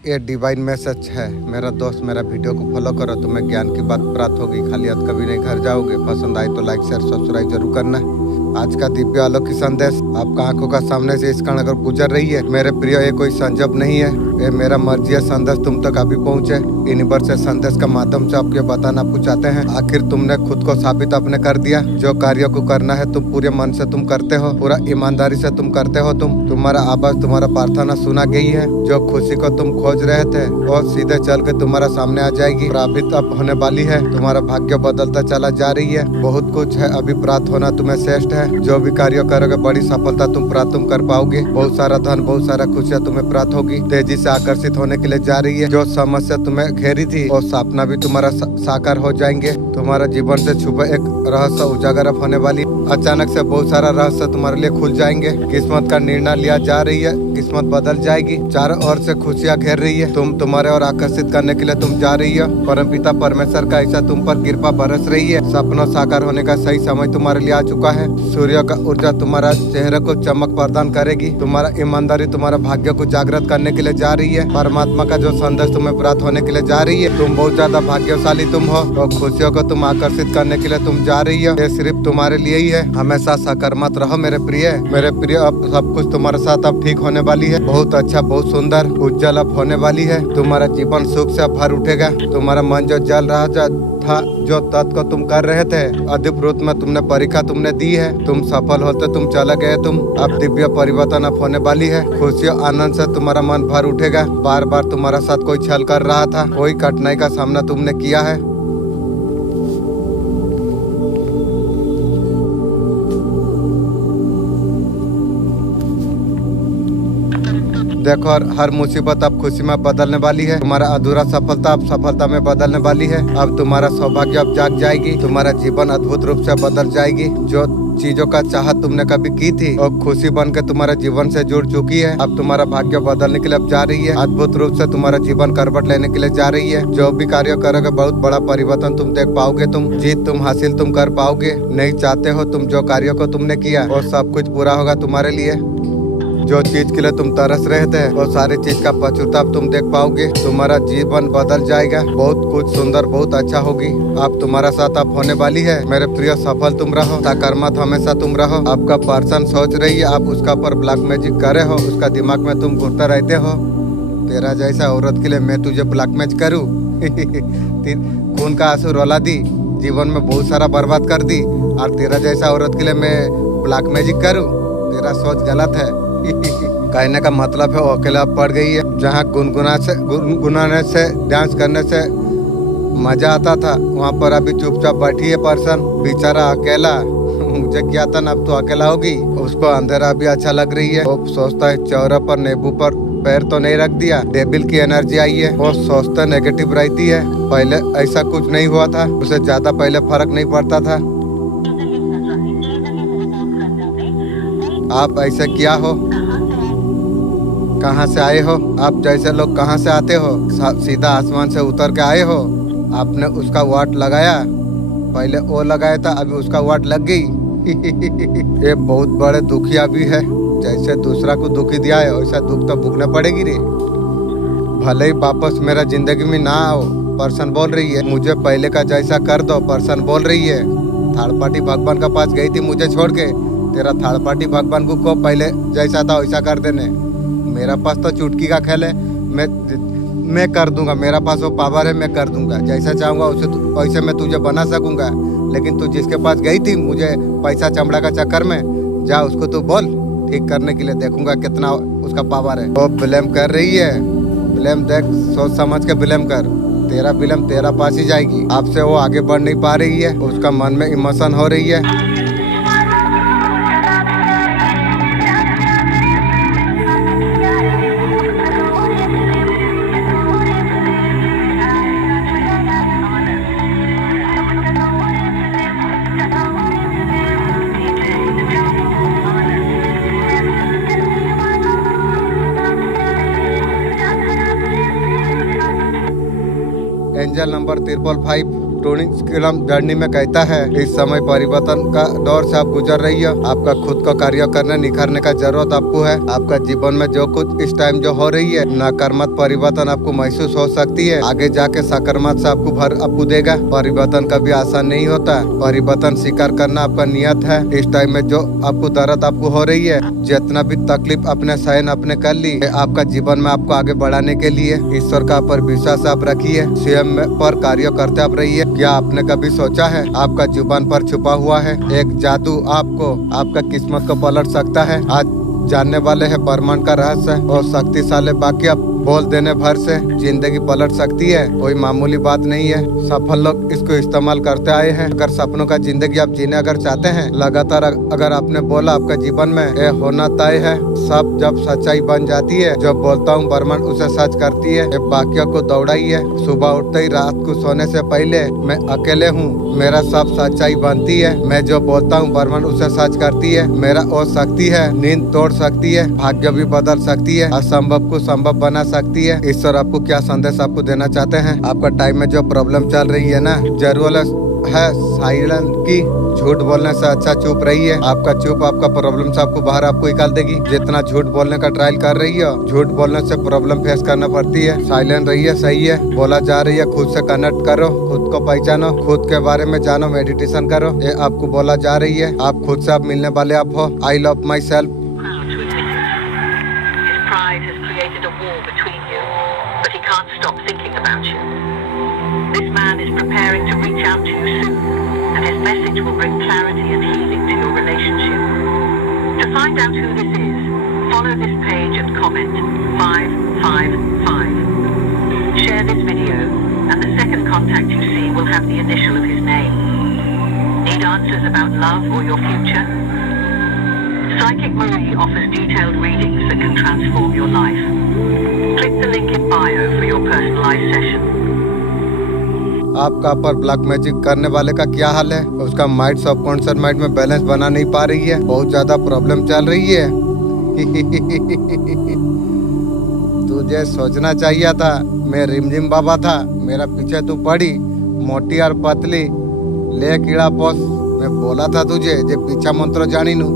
ये divine message है। मेरा दोस्त मेरा वीडियो को फॉलो करो, तुम्हें ज्ञान की बात प्राप्त होगी। खाली हाथ कभी नहीं घर जाओगे। पसंद आए तो लाइक शेयर सब्सक्राइब जरूर करना। आज का दिव्य अलौकिक संदेश आपका आंखों का सामने से इस कारण अगर गुजर रही है, मेरे प्रिय, ये कोई संजब नहीं है। ये मेरा मर्जी है संदेश तुम तक अभी पहुंचे। यूनिवर्स से संदेश का माध्यम से आपके बताना आपको चाहते हैं। आखिर तुमने खुद को साबित अपने कर दिया। जो कार्य को करना है तुम पूरे मन से तुम करते हो, पूरा ईमानदारी से तुम करते हो। तुम्हारा आवाज, तुम्हारा प्रार्थना सुना गई है। जो खुशी को तुम खोज रहे थे वो सीधे चल के तुम्हारा सामने आ जाएगी। अभी तब होने वाली है। तुम्हारा भाग्य बदलता चला जा रही है। बहुत कुछ है अभी प्राप्त होना तुम्हें श्रेष्ठ है। जो भी कार्य करोगे बड़ी सफलता तुम प्राप्त कर पाओगे। बहुत सारा धन, बहुत सारा खुशियाँ तुम्हें प्राप्त होगी। तेजी से आकर्षित होने के लिए जा रही है। जो समस्या तुम्हें घेरी थी वो सपना भी तुम्हारा साकार हो जाएंगे। तुम्हारा जीवन से छुपे एक रहस्य उजागर होने वाली। अचानक से बहुत सारा रहस्य तुम्हारे लिए खुल जाएंगे। किस्मत का निर्णय लिया जा रही है। किस्मत बदल जाएगी। चारों ओर से खुशियाँ घेर रही है। तुम तुम्हारे और आकर्षित करने के लिए तुम जा रही हो। परमपिता परमेश्वर का ऐसा तुम पर कृपा बरस रही है। सपनों साकार होने का सही समय तुम्हारे लिए आ चुका है। सूर्य का ऊर्जा तुम्हारा चेहरे को चमक प्रदान करेगी। तुम्हारा ईमानदारी तुम्हारा भाग्य को जागृत करने के लिए जा रही है। परमात्मा का जो संदेश तुम्हें प्राप्त होने के लिए जा रही है। तुम बहुत ज्यादा भाग्यशाली तुम हो और खुशियों को तुम आकर्षित करने के लिए तुम जा रही हो। ये सिर्फ तुम्हारे लिए ही है। हमेशा सकारात्मक रहो मेरे प्रिय। मेरे प्रिय, अब सब कुछ तुम्हारे साथ अब ठीक होने वाली है। बहुत अच्छा, बहुत सुंदर, उज्जवल अब होने वाली है। तुम्हारा जीवन सुख से भर उठेगा। तुम्हारा मन जो जल रहा था, जो तत्व को तुम कर रहे थे, अधिक रूप में तुमने परीक्षा तुमने दी है। तुम सफल होते तुम चले गए। तुम अब दिव्य परिवर्तन अब होने वाली है। खुशी और आनंद से तुम्हारा मन भर उठेगा। बार बार तुम्हारा साथ कोई छल कर रहा था, कोई कठिनाई का सामना तुमने किया है। देखो, हर मुसीबत अब खुशी में बदलने वाली है। तुम्हारा अधूरा सफलता अब सफलता में बदलने वाली है। अब तुम्हारा सौभाग्य अब जाग जाएगी। तुम्हारा जीवन अद्भुत रूप से बदल जाएगी। जो चीजों का चाहत तुमने कभी की थी और खुशी बन के तुम्हारे जीवन से जुड़ चुकी है। अब तुम्हारा भाग्य बदलने के लिए अब जा रही है। अद्भुत रूप से तुम्हारा जीवन करवट लेने के लिए जा रही है। जो भी कार्य करोगे बहुत बड़ा परिवर्तन तुम देख पाओगे। तुम जीत तुम हासिल तुम कर पाओगे। नहीं चाहते हो तुम जो कार्य को तुमने किया और सब कुछ पूरा होगा तुम्हारे लिए। जो चीज के लिए तुम तरस रहे थे वो सारी चीज का पछतावा तुम देख पाओगे। तुम्हारा जीवन बदल जाएगा। बहुत कुछ सुंदर, बहुत अच्छा होगी। अब तुम्हारा साथ अब होने वाली है। मेरे प्रिय, सफल तुम रहो, सकारात्मक हमेशा तुम रहो। आपका पर्सन सोच रही है आप उसका पर ब्लैक मैजिक करे हो। उसका दिमाग में तुम घूरते रहते हो। तेरा जैसा औरत के लिए मैं तुझे ब्लैक मैच करूँ? खून का आंसू रुला दी, जीवन में बहुत सारा बर्बाद कर दी, और तेरा जैसा औरत के लिए मैं ब्लैक मैजिक करूँ? तेरा सोच गलत है। कहने का मतलब है वो अकेला पड़ गई है। जहाँ गुनगुनाने से, डांस करने से मजा आता था, वहाँ पर अभी चुपचाप बैठी है पर्सन, बेचारा अकेला। मुझे क्या था ना, अब तो अकेला होगी। उसको अंधेरा भी अच्छा लग रही है। वो सोचता है चौरा पर नींबू पर पैर तो नहीं रख दिया। डेविल की एनर्जी आई है। वो सोचता नेगेटिव रहती है। पहले ऐसा कुछ नहीं हुआ था, उसे ज्यादा पहले फर्क नहीं पड़ता था। आप ऐसे क्या हो? कहाँ से आए हो? आप जैसे लोग कहाँ से आते हो? सीधा आसमान से उतर के आए हो? आपने उसका वाट लगाया? पहले वो लगाया था, अभी उसका वाट लग गई। ये बहुत बड़े दुखिया भी है। जैसे दूसरा को दुखी दिया है वैसा दुख तो भुगतना पड़ेगी रे। भले ही वापस मेरा जिंदगी में ना आओ, पर्सन बोल रही है। मुझे पहले का जैसा कर दो, पर्सन बोल रही है। थर्ड पार्टी भगवान के पास गई थी मुझे छोड़ के। तेरा थर्ड पार्टी भगवान को पहले जैसा था वैसा कर देने। मेरा पास तो चुटकी का खेल है। मैं कर दूंगा। मेरा पास वो पावर है, मैं कर दूंगा। जैसा चाहूंगा वैसे मैं तुझे बना सकूंगा। लेकिन तू जिसके पास गई थी मुझे पैसा चमड़ा का चक्कर में, जा उसको तू बोल ठीक करने के लिए। देखूंगा कितना उसका पावर है। वो ब्लेम कर रही है। ब्लेम देख, सोच समझ के ब्लेम कर। तेरा ब्लेम तेरा पास ही जाएगी। आपसे वो आगे बढ़ नहीं पा रही है। उसका मन में इमोशन हो रही है। Angel number 555, touring film journey में कहता है, इस समय परिवर्तन का दौर से आप गुजर रही हो। आपका खुद को कार्य करने निखारने का जरूरत आपको है। आपका जीवन में जो कुछ इस टाइम जो हो रही है, नकारात्मक परिवर्तन आपको महसूस हो सकती है, आगे जाके सकारात्मक से आपको भर आपको देगा। परिवर्तन कभी आसान नहीं होता। परिवर्तन स्वीकार करना आपका नियत है। इस टाइम में जो आपको दर्द आपको हो रही है, जितना भी तकलीफ अपने सहन अपने कर ली, आपका जीवन में आपको आगे बढ़ाने के लिए ईश्वर का पर विश्वास आप रखिए, स्वयं पर कार्य करते आप रहिए। क्या आपने कभी सोचा है आपका जुबान पर छुपा हुआ है एक जादू आपको आपका किस्मत को पलट सकता है। आज जानने वाले हैं ब्रह्मांड का रहस्य और शक्तिशाली वाक्य बोल देने भर से जिंदगी पलट सकती है। कोई मामूली बात नहीं है। सफल लोग इसको इस्तेमाल करते आए हैं। अगर सपनों का जिंदगी आप जीने अगर चाहते हैं, लगातार अगर आपने बोला आपका जीवन में ये होना तय है, सब जब सच्चाई बन जाती है। जब बोलता हूँ ब्रह्मांड उसे सच करती है। वाक्य को दौड़ाइए। सुबह उठते ही रात को सोने से पहले मैं अकेले हूँ, मेरा सब सच्चाई बनती है। मैं जो बोलता हूँ ब्रह्मांड उसे सच करती है। मेरा और शक्ति है, नींद तोड़ सकती है, भाग्य भी बदल सकती है, असंभव को संभव बना सकती है। ईश्वर आपको क्या संदेश आपको देना चाहते हैं? आपका टाइम में जो प्रॉब्लम चल रही है ना, जरूर है साइलेंट की। झूठ बोलने से अच्छा चुप रही है। आपका चुप आपका प्रॉब्लम से आपको बाहर आपको निकाल देगी। जितना झूठ बोलने का ट्रायल कर रही है, झूठ बोलने से प्रॉब्लम फेस करना पड़ती है। साइलेंट रहिए, सही है। बोला जा रही है, खुद से कनेक्ट करो, खुद को पहचानो, खुद के बारे में जानो, मेडिटेशन करो। ये आपको बोला जा रही है, आप खुद से आप मिलने वाले आप हो। I love my self. Pride has created a wall between you, but he can't stop thinking about you. This man is preparing to reach out to you soon, and his message will bring clarity and healing to your relationship. To find out who this is, follow this page and comment 555. Share this video, and the second contact you see will have the initial of his name. Need answers about love or your future? Psychic Marie offers detailed readings that can transform your life. Click the link in bio for your personalized session. आपका पर black magic करने वाले का क्या हाल है? उसका mind subconscious mind में balance बना नहीं पा रही है, बहुत ज्यादा प्रॉब्लम चल रही है। तुझे सोचना चाहिए था, मैं रिमझिम बाबा था, मेरा पीछे तू पड़ी, मोटी और पतली ले कीड़ा पोस। मैं बोला था तुझे जे पीछा मंत्र जानी नू,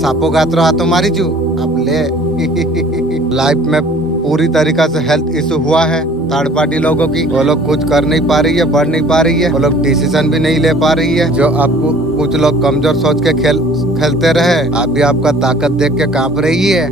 सापो गात्रो हाथों मारी चू। अब ले। लाइफ में पूरी तरीका से हेल्थ इशू हुआ है थर्ड पार्टी लोगों की। वो लोग कुछ कर नहीं पा रही है, बढ़ नहीं पा रही है, वो लोग डिसीजन भी नहीं ले पा रही है। जो आपको कुछ लोग कमजोर सोच के खेलते रहे, अभी आपका ताकत देख के कांप रही है।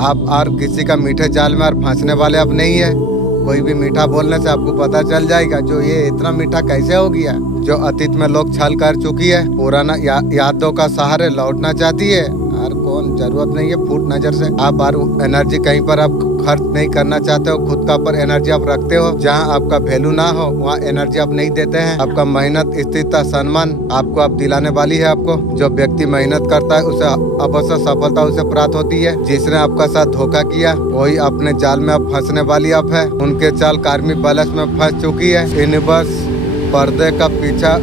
आप और किसी का मीठे जाल में और फंसने वाले अब नहीं है। कोई भी मीठा बोलने से आपको पता चल जाएगा जो ये इतना मीठा कैसे हो गया। जो अतीत में लोग छल कर चुकी है, पुराना यादों का सहारे लौटना चाहती है। और कौन जरूरत नहीं है फूट नजर से। आप और एनर्जी कहीं पर आप खर्च नहीं करना चाहते हो, खुद का पर एनर्जी आप रखते हो। जहां आपका वैल्यू ना हो वहां एनर्जी आप नहीं देते हैं। आपका मेहनत स्थिरता सम्मान आपको आप दिलाने वाली है। आपको जो व्यक्ति मेहनत करता है उसे अवश्य सफलता उसे प्राप्त होती है। जिसने आपका साथ धोखा किया वही अपने जाल में अब फंसने वाली आप है। उनके चाल कार्मिक बैलेंस में फंस चुकी है। यूनिवर्स पर्दे का पीछा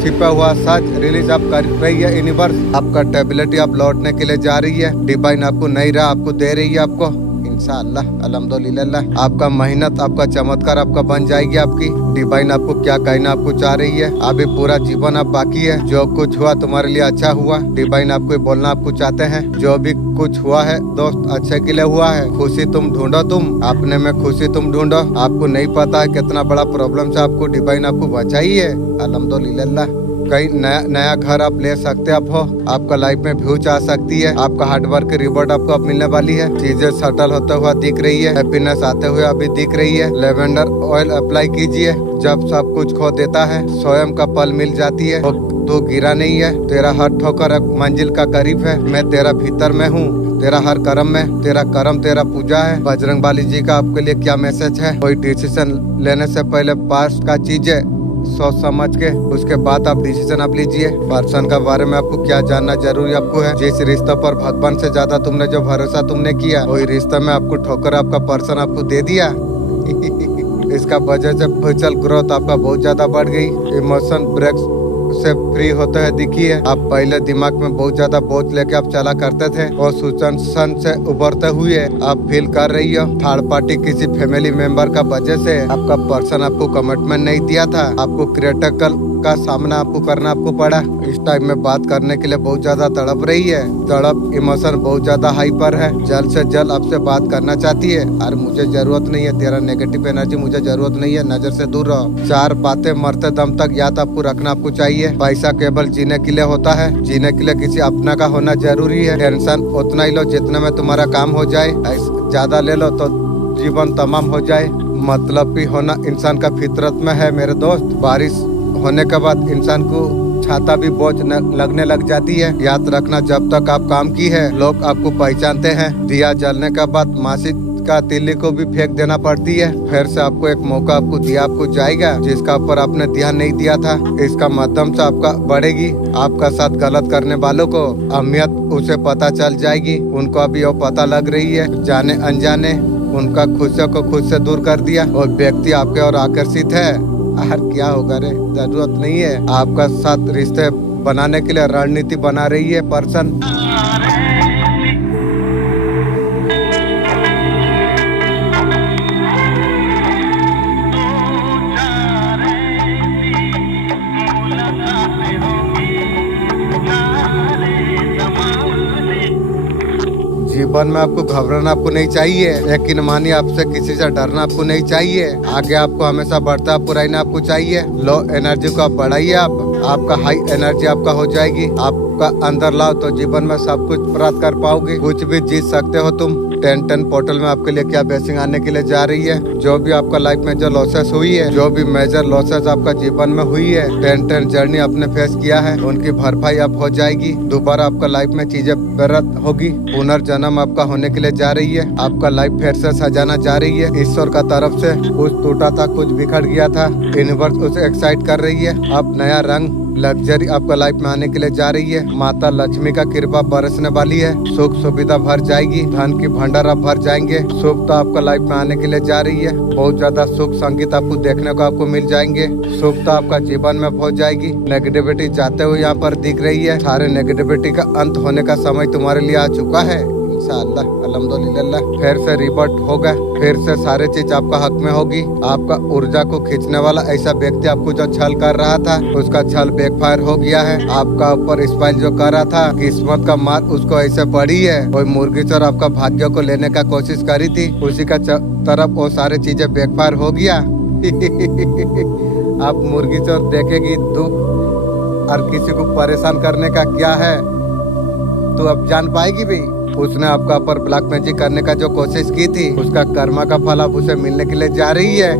छिपा हुआ सच रिलीज आप कर रही है। यूनिवर्स आपका टेबिलिटी आप लौटने के लिए जा रही है। डिवाइन आपको नहीं रहा, आपको दे रही है। आपको इंशाअल्लाह अल्हम्दुलिल्लाह आपका मेहनत आपका चमत्कार आपका बन जाएगी। आपकी डिवाइन आपको क्या कहना आपको चाह रही है। अभी पूरा जीवन अब बाकी है। जो कुछ हुआ तुम्हारे लिए अच्छा हुआ। डिवाइन आपको बोलना आपको चाहते हैं, जो भी कुछ हुआ है दोस्त अच्छे के लिए हुआ है। खुशी तुम ढूंढो, तुम अपने में खुशी तुम ढूंढो। आपको नहीं पता है कितना बड़ा प्रॉब्लम से आपको डिवाइन आपको बचाई है। अल्हम्दुलिल्लाह कहीं नया घर आप ले सकते आप हो। आपका लाइफ में फ्यूचर आ सकती है। आपका हार्डवर्क की रिवॉर्ड आपको अब मिलने वाली है। चीजें सेटल होते हुआ दिख रही है। हैप्पीनेस आते हुए अभी दिख रही है। लेवेंडर ऑयल अप्लाई कीजिए। जब सब कुछ खो देता है स्वयं का पल मिल जाती है। तो गिरा नहीं है, तेरा हर ठोकर मंजिल का करीब है। मैं तेरा भीतर में हूँ, तेरा हर कर्म में, तेरा कर्म तेरा पूजा है। बजरंग बाली जी का आपके लिए क्या मैसेज है? कोई डिसीजन लेने से पहले पास्ट का चीजें सोच समझ के उसके बाद आप डिसीजन आप लीजिए। पर्सन के बारे में आपको क्या जानना जरूरी आपको है। जिस रिश्ते पर भगवान से ज्यादा तुमने जो भरोसा तुमने किया, वही रिश्ते में आपको ठोकर आपका पर्सन आपको दे दिया। इसका वजह से फ्यूचर ग्रोथ आपका बहुत ज्यादा बढ़ गई। इमोशन ब्रेक्स से फ्री होते हैं दिखिए। आप पहले दिमाग में बहुत ज्यादा बोझ लेके आप चला करते थे और सुचन से उभरते हुए आप फील कर रही हो थर्ड पार्टी किसी फैमिली मेंबर का वजह से आपका पर्सन आपको कमिटमेंट नहीं दिया था, आपको क्रिटिकल का सामना आपको करना आपको पड़ा। इस टाइम में बात करने के लिए बहुत ज्यादा तड़प रही है, तड़प इमोशन बहुत ज्यादा हाई पर है, जल्द से जल्द आपसे बात करना चाहती है। और मुझे जरूरत नहीं है तेरा नेगेटिव एनर्जी, मुझे जरूरत नहीं है, नजर से दूर रहो। चार बातें मरते दम तक याद आपको रखना आपको चाहिए। पैसा केवल जीने के लिए होता है, जीने के लिए किसी अपना का होना जरूरी है। टेंशन उतना ही लो जितना में तुम्हारा काम हो जाए, ज्यादा ले लो तो जीवन तमाम हो जाए। मतलब भी होना इंसान का फितरत में है मेरे दोस्त। बारिश होने के बाद इंसान को छाता भी बोझ लगने लग जाती है। याद रखना जब तक आप काम की है लोग आपको पहचानते हैं। दिया जलने के बाद मासी का तिल्ली को भी फेंक देना पड़ती है। फिर से आपको एक मौका आपको दिया आपको जाएगा जिसका ऊपर आपने ध्यान नहीं दिया था। इसका माध्यम से आपका बढ़ेगी। आपका साथ गलत करने वालों को अहमियत उसे पता चल जाएगी। उनको अभी वो पता लग रही है, जाने अनजाने उनका खुशियों को खुद से दूर कर दिया और व्यक्ति आपके और आकर्षित है। यार क्या होगा रे, जरूरत नहीं है। आपका साथ रिश्ते बनाने के लिए रणनीति बना रही है पर्सन। जीवन में आपको घबराना आपको नहीं चाहिए, यकीन मानिए आपसे किसी से डरना आपको नहीं चाहिए। आगे आपको हमेशा बढ़ता आपको रहना आपको चाहिए। लो एनर्जी को आप बढ़ाइए, आपका हाई एनर्जी आपका हो जाएगी। आपका अंदर लाओ तो जीवन में सब कुछ प्राप्त कर पाओगे, कुछ भी जीत सकते हो तुम। 10-10 पोर्टल में आपके लिए क्या ब्लेसिंग आने के लिए जा रही है। जो भी आपका लाइफ में जो लॉसेस हुई है, जो भी मेजर लॉसेस आपका जीवन में हुई है, 10-10 जर्नी आपने फेस किया है, उनकी भरपाई अब हो जाएगी। दोबारा आपका लाइफ में चीजें बेहतर होगी। पुनर्जन्म आपका होने के लिए जा रही है। आपका लाइफ फिर से सजाना जा रही है। ईश्वर का तरफ से कुछ टूटा था, कुछ बिखर गया था, यूनिवर्स उसे एक्साइट कर रही है। अब नया रंग लग्जरी आपका लाइफ में आने के लिए जा रही है। माता लक्ष्मी का कृपा बरसने वाली है। सुख सुविधा भर जाएगी, धन की भंडार आप भर जाएंगे। सुख तो आपका लाइफ में आने के लिए जा रही है। बहुत ज्यादा सुख संगीत आपको देखने को आपको मिल जाएंगे। सुख तो आपका जीवन में हो जाएगी। नेगेटिविटी जाते हुए यहाँ पर दिख रही है। सारे नेगेटिविटी का अंत होने का समय तुम्हारे लिए आ चुका है। इंशाअल्लाह अल्हम्दुलिल्लाह फिर से रिबर्ट होगा, फिर से सारे चीज आपका हक में होगी। आपका ऊर्जा को खींचने वाला ऐसा व्यक्ति आपको जो छल कर रहा था उसका छल बैकफायर हो गया है। आपका ऊपर स्पाइल जो कर रहा था, किस्मत का मार उसको ऐसे पड़ी है। कोई मुर्गी चोर आपका भाग्य को लेने का कोशिश करी थी, उसी का तरफ वो सारी चीजें बैकफायर हो गया। आप मुर्गी चोर देखेगी दुख और किसी को परेशान करने का क्या है तो अब जान पाएगी भी। उसने आपका ऊपर ब्लैक मैजिक करने का जो कोशिश की थी उसका कर्मा का फल अब उसे मिलने के लिए जा रही है।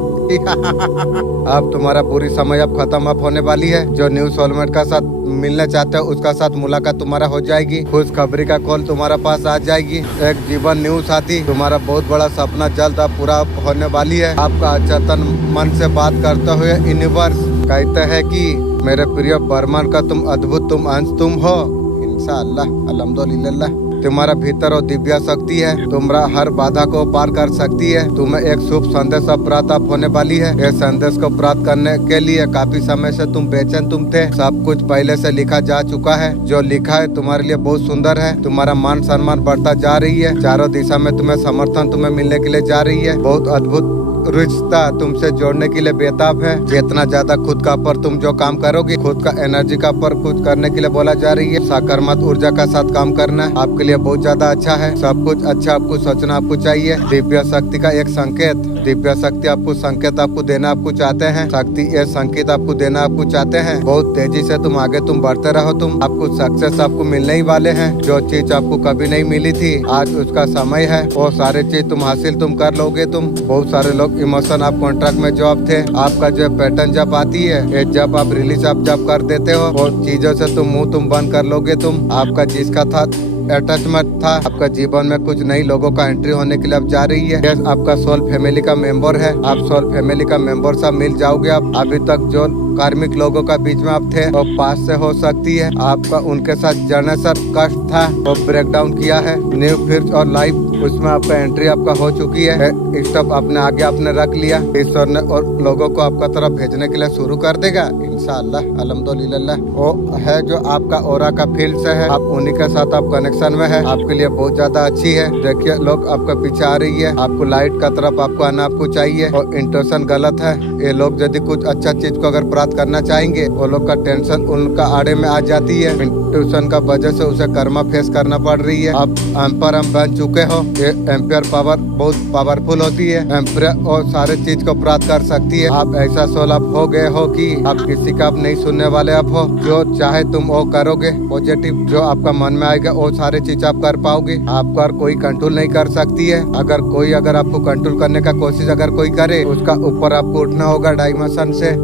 अब तुम्हारा पूरी समय अब खत्म अब होने वाली है। जो न्यू सोलमेट का साथ मिलने चाहते हो उसका साथ मुलाकात तुम्हारा हो जाएगी। खुश खबरी का कॉल तुम्हारा पास आ जाएगी। एक जीवन न्यू साथी, तुम्हारा बहुत बड़ा सपना जल्द अब पूरा होने वाली है। आपका अचेतन मन से बात करते हुए यूनिवर्स कहते हैं कि मेरे प्रिय बर्मन का तुम अद्भुत, तुम अंश तुम हो। इंशाअल्लाह अल्हम्दुलिल्लाह तुम्हारा भीतर और दिव्य शक्ति है। तुम्हारा हर बाधा को पार कर सकती है। तुम्हें एक शुभ संदेश अब प्राप्त होने वाली है। इस संदेश को प्राप्त करने के लिए काफी समय से तुम बेचैन तुम थे। सब कुछ पहले से लिखा जा चुका है। जो लिखा है तुम्हारे लिए बहुत सुंदर है। तुम्हारा मान सम्मान बढ़ता जा रही है। चारों दिशा में तुम्हें समर्थन तुम्हें मिलने के लिए जा रही है। बहुत अद्भुत रिश्ता तुमसे जोड़ने के लिए बेताब है। जितना ज्यादा खुद का पर तुम जो काम करोगे, खुद का एनर्जी का पर कुछ करने के लिए बोला जा रही है। सकारात्मक ऊर्जा का साथ काम करना आपके लिए बहुत ज्यादा अच्छा है। सब कुछ अच्छा आपको सोचना आपको चाहिए। दिव्य शक्ति का एक संकेत, दिव्य शक्ति आपको संकेत आपको देना आपको चाहते हैं। शक्ति ये संकेत आपको देना आपको चाहते हैं। बहुत तेजी से तुम आगे तुम बढ़ते रहो। तुम आपको सक्सेस आपको मिलने ही वाले हैं। जो चीज आपको कभी नहीं मिली थी आज उसका समय है। वो सारे चीज तुम हासिल तुम कर लोगे। तुम बहुत सारे लोग इमोशन आप कॉन्ट्रैक्ट में जॉब थे, आपका जो पैटर्न जब आती है ये जब आप रिलीज आप जब कर देते हो वो चीजों से तुम मुंह तुम बंद कर लोगे। तुम आपका जिसका था अटैचमेंट था, आपका जीवन में कुछ नई लोगों का एंट्री होने के लिए अब जा रही है। आपका सोल फैमिली का मेंबर है। आप सोल फैमिली का मेंबर सब मिल जाओगे। आप अभी तक जो कार्मिक लोगों का बीच में आप थे, वो पास से हो सकती है। आपका उनके साथ जर्नी सर कष्ट था, वो ब्रेक डाउन किया है। न्यू फिर और लाइव उसमें आपका एंट्री आपका हो चुकी है। स्टॉप अपने आगे आपने रख लिया। ईश्वर ने और लोगों को आपका तरफ भेजने के लिए शुरू कर देगा इंशाअल्लाह अल्हम्दुलिल्लाह। वो है जो आपका ओरा का फील्ड से है, आप उन्हीं के साथ आप कनेक्शन में है, आपके लिए बहुत ज्यादा अच्छी है। देखिए लोग आपका पीछे आ रही है, आपको लाइट का तरफ आपको आना आपको चाहिए और इंटेंशन गलत है। ये लोग यदि कुछ अच्छा चीज को अगर प्राप्त करना चाहेंगे, वो लोग का टेंशन उनका आड़े में आ जाती है। इंटेंशन का वजह से उसे कर्मा फेस करना पड़ रही है। आप एम्पायर हम बन चुके हो। ये एम्पायर पावर बहुत पावरफुल होती है। एम्पायर और सारे चीज को प्राप्त कर सकती है। आप ऐसा सोल आप हो गए हो कि आप किसी का आप नहीं सुनने वाले आप हो। जो चाहे तुम वो करोगे, पॉजिटिव जो आपका मन में आएगा वो सारे चीज आप कर पाओगे। आपको और कोई कंट्रोल नहीं कर सकती है। अगर आपको कंट्रोल करने का कोशिश अगर कोई करे, उसका ऊपर आपको उठना होगा डायमेंशन से।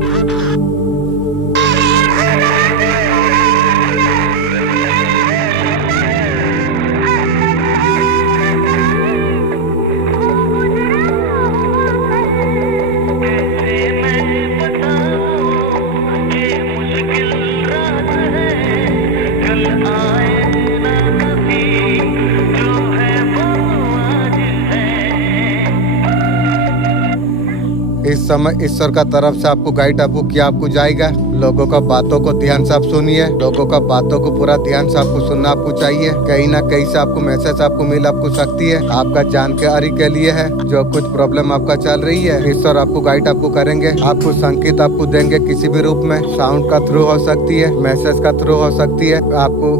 इस समय ईश्वर का तरफ से आपको गाइड आपको किया आपको जाएगा। लोगों का बातों को ध्यान से आप सुनिए। लोगों का बातों को पूरा ध्यान से आपको सुनना आपको चाहिए। कहीं ना कहीं से आपको मैसेज आपको मिल आपको सकती है। आपका जानकारी के लिए है। जो कुछ प्रॉब्लम आपका चल रही है, ईश्वर आपको गाइड आपको करेंगे। आपको संकेत आपको देंगे किसी भी रूप में। साउंड का थ्रू हो सकती है, मैसेज का थ्रू हो सकती है, आपको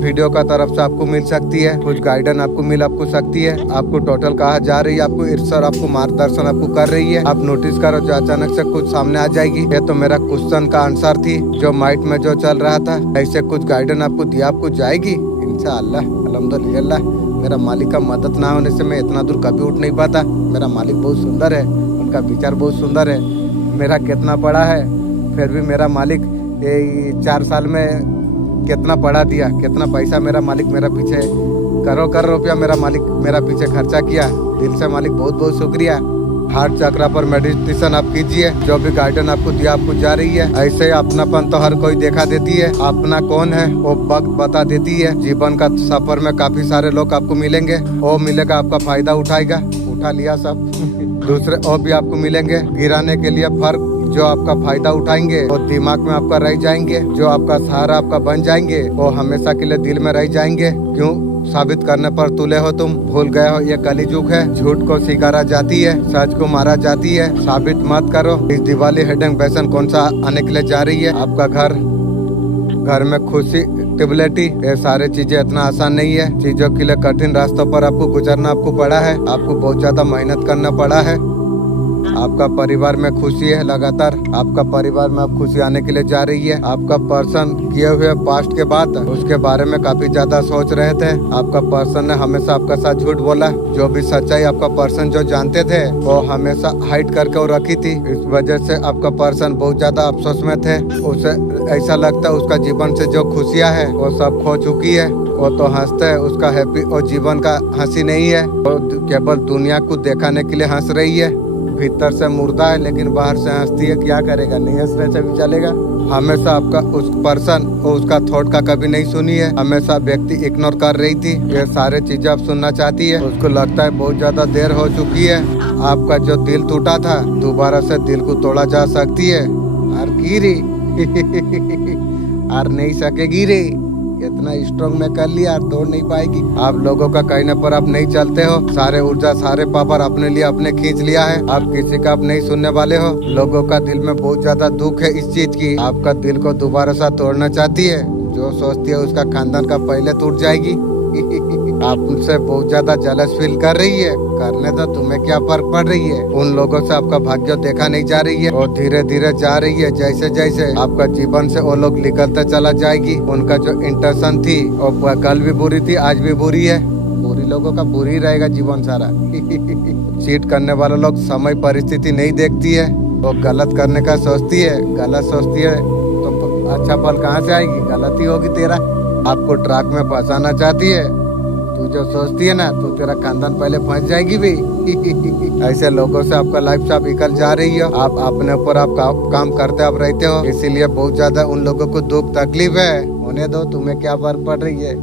वीडियो का तरफ से आपको मिल सकती है। कुछ गाइडेंस आपको मिल आपको सकती है। आपको टोटल कहा जा रही है, आपको ईश्वर आपको मार्गदर्शन आपको कर रही है। आप नोटिस करो जो अचानक से कुछ सामने आ जाएगी। ये तो मेरा क्वेश्चन का आंसर थी जो माइंड में जो चल रहा था। ऐसे कुछ गाइडेंस आपको दिया आपको जाएगी इंशाअल्लाह अल्हम्दुलिल्लाह। मेरा मालिक का मदद ना होने से मैं इतना दूर कभी उठ नहीं पाता। मेरा मालिक बहुत सुंदर है, उनका विचार बहुत सुंदर है। मेरा कितना पढ़ा है, फिर भी मेरा मालिक 4 साल में कितना पढ़ा दिया, कितना पैसा मेरा मालिक मेरा पीछे करोड़ रुपया मेरा मालिक मेरा पीछे खर्चा किया। दिल से मालिक बहुत बहुत शुक्रिया। हार्ट चक्र पर मेडिटेशन आप कीजिए। जो भी गाइडेंस आपको दिया आपको जा रही है। ऐसे अपनापन तो हर कोई देखा देती है, अपना कौन है वो वक्त बता देती है। जीवन का सफर में काफी सारे लोग आपको मिलेंगे, वो मिलेगा आपका फायदा उठाएगा, उठा लिया सब। दूसरे और भी आपको मिलेंगे गिराने के लिए फर्क, जो आपका फायदा उठाएंगे वो दिमाग में आपका रह जाएंगे। जो आपका सहारा आपका बन जाएंगे वो हमेशा के लिए दिल में रह जाएंगे। क्यों साबित करने पर तुले हो तुम, भूल गए हो ये कलिजुग है। झूठ को स्वीकारा जाती है, सच को मारा जाती है। साबित मत करो। इस दिवाली हेडिंग पैसन कौन सा आने के लिए जा रही है। आपका घर में खुशी स्टेबिलिटी, ये सारी चीजें इतना आसान नहीं है। चीजों के लिए कठिन रास्तों पर आपको गुजरना आपको पड़ा है। आपको बहुत ज्यादा मेहनत करना पड़ा है। आपका परिवार में खुशी है लगातार। आपका परिवार में अब खुशी आने के लिए जा रही है। आपका पर्सन किए हुए पास्ट के बाद उसके बारे में काफी ज्यादा सोच रहे थे। आपका पर्सन ने हमेशा आपका साथ झूठ बोला। जो भी सच्चाई आपका पर्सन जो जानते थे वो हमेशा हाइड करके वो रखी थी। इस वजह से आपका पर्सन बहुत ज्यादा अफसोस में थे। उसे ऐसा लगता है उसका जीवन से जो खुशियाँ है वो सब खो चुकी है। वो तो हंसता है, उसका हैप्पी और जीवन का हंसी नहीं है। वो केवल दुनिया को दिखाने के लिए हंस रही है। भीतर से मुर्दा है लेकिन बाहर से हंसती है। क्या करेगा, नहीं हंसने से भी चलेगा। हमेशा आपका उस पर्सन और उसका थॉट का कभी नहीं सुनी है। हमेशा व्यक्ति इग्नोर कर रही थी। ये सारे चीजें आप सुनना चाहती है। उसको लगता है बहुत ज्यादा देर हो चुकी है। आपका जो दिल टूटा था दोबारा से दिल को तोड़ा जा सकती है। और गिरी और नहीं सकेगी रे, इतना स्ट्रॉन्ग में कर लिया, तोड़ नहीं पाएगी। आप लोगों का कहने पर आप नहीं चलते हो। सारे ऊर्जा सारे पावर अपने लिए अपने खींच लिया है। आप किसी का आप नहीं सुनने वाले हो। लोगों का दिल में बहुत ज्यादा दुख है इस चीज की। आपका दिल को दोबारा सा तोड़ना चाहती है। जो सोचती है उसका खानदान का पहले टूट जाएगी। आप उनसे बहुत ज्यादा जलस फील कर रही है। करने तो तुम्हें क्या फर्क पड़ रही है। उन लोगों से आपका भाग्य देखा नहीं जा रही है और धीरे धीरे जा रही है। जैसे जैसे आपका जीवन से वो लोग निकलते चला जाएगी। उनका जो इंटेंशन थी और कल भी बुरी थी आज भी बुरी है। बुरी लोगों का बुरी रहेगा जीवन सारा। चीट करने वाले लोग समय परिस्थिति नहीं देखती है। वो गलत करने का सोचती है। गलत सोचती है तो अच्छा फल कहाँ से आएगी। गलती होगी तेरा। आपको ट्रैक में फंसाना चाहती है। तू जो सोचती है ना, तू तेरा खानदान पहले फंस जाएगी भी। ऐसे लोगों से आपका लाइफ से आप निकल जा रही हो। आप अपने ऊपर आप काम करते आप रहते हो, इसीलिए बहुत ज्यादा उन लोगों को दुख तकलीफ है। होने दो, तुम्हें क्या फर्क पड़ रही है।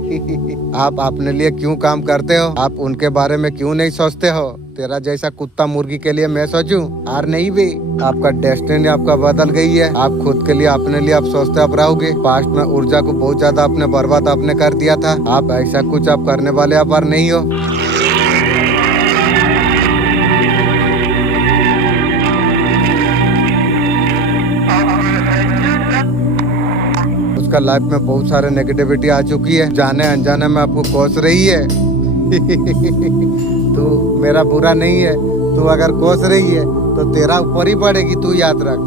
आप अपने लिए क्यों काम करते हो, आप उनके बारे में क्यों नहीं सोचते हो। तेरा जैसा कुत्ता मुर्गी के लिए मैं सोचूं, और नहीं भी। आपका डेस्टिनी आपका बदल गई है। आप खुद के लिए अपने लिए आप सोचते आप रहोगे। पास्ट में ऊर्जा को बहुत ज्यादा आपने बर्बाद आपने कर दिया था। आप ऐसा कुछ आप करने वाले आप और नहीं हो। उसका लाइफ में बहुत सारे नेगेटिविटी आ चुकी है, जाने अनजाने में आपको कोस रही है। तू मेरा बुरा नहीं है, तू अगर कोस रही है तो तेरा ऊपर ही पड़ेगी, तू याद रख।